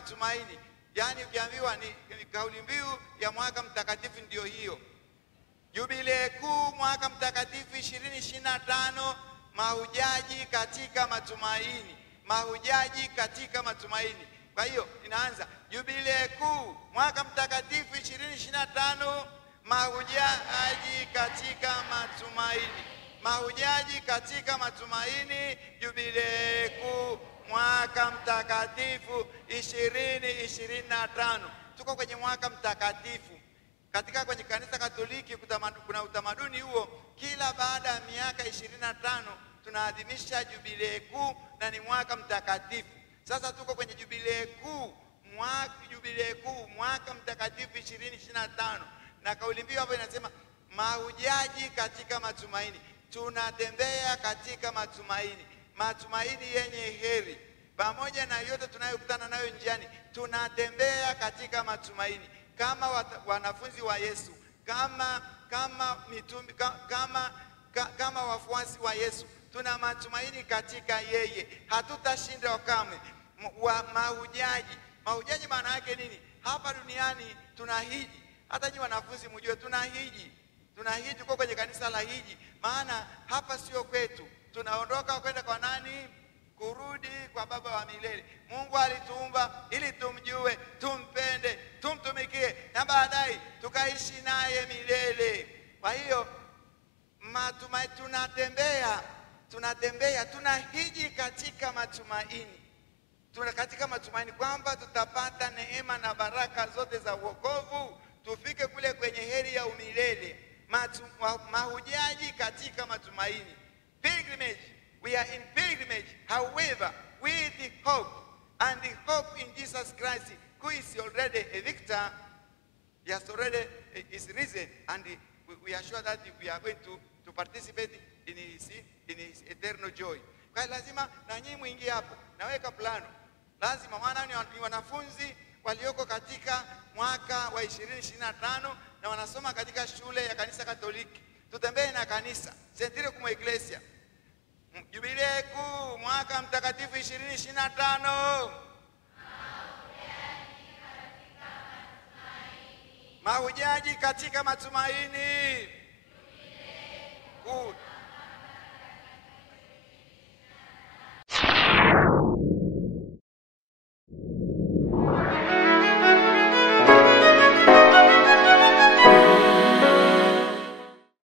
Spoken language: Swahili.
matumaini. Yaani ukiambiwa ni kauli mbiu ya mwaka mtakatifu ndio hiyo. Jubilee kuu mwaka mtakatifu 2025, mahujaji katika matumaini. Mahujaji katika matumaini. Kwa hiyo inaanza Jubilee kuu mwaka mtakatifu 2025, mahujaji katika matumaini. Mahujaji katika matumaini, Jubilee kuu mwaka mtakatifu 2025. Tuko kwenye mwaka mtakatifu. Kwenye kanisa Katoliki kuna utamaduni huo, kila baada ya miaka 25 tunaadhimisha Jubilee kuu na ni mwaka mtakatifu. Sasa tuko kwenye Jubilee kuu mwaka mtakatifu 2025, na kauli mbiu hapo inasema mahujaji katika matumaini. Tunatembea katika matumaini, matumaini yenye heri. Pamoja na yote tunayokutana nayo njiani, tunatembea katika matumaini kama wanafunzi wa Yesu, kama mitume, kama wafuasi wa Yesu. Tuna matumaini katika yeye, hatutashinda kamwe. Mahujaji maana yake nini? Hapa duniani tunahiji. Hata nyinyi wanafunzi mjue tunahiji. Tuko kwenye kanisa la hiji. Maana hapa sio kwetu. Tunaondoka kwenda kwa nani? Kurudi kwa Baba wa milele. Mungu alituumba ili tumjue, tumpende, tumtumikie na baadaye tukaishi naye milele. Kwa hiyo tunahiji katika matumaini. Katika matumaini kwamba tutapata neema na baraka zote za wokovu, tufike kule kwenye heri ya umilele. Mahujaji katika matumaini. Pilgrimage. We are in pilgrimage, however, with the hope, and the hope in Jesus Christ, who is already a victor. He has already is risen, and we are sure that we are going to participate in his eternal joy. Kwa lazima na nyinyi muingie hapo. Naweka plano. Lazima maana ni wanafunzi walioko katika mwaka wa 2025 na wanasoma katika shule ya kanisa Katoliki. Tutembee na kanisa, sentire kuma iglesia. Jubilee kuu mwaka mtakatifu 2025. Mahujaji katika matumaini. Good.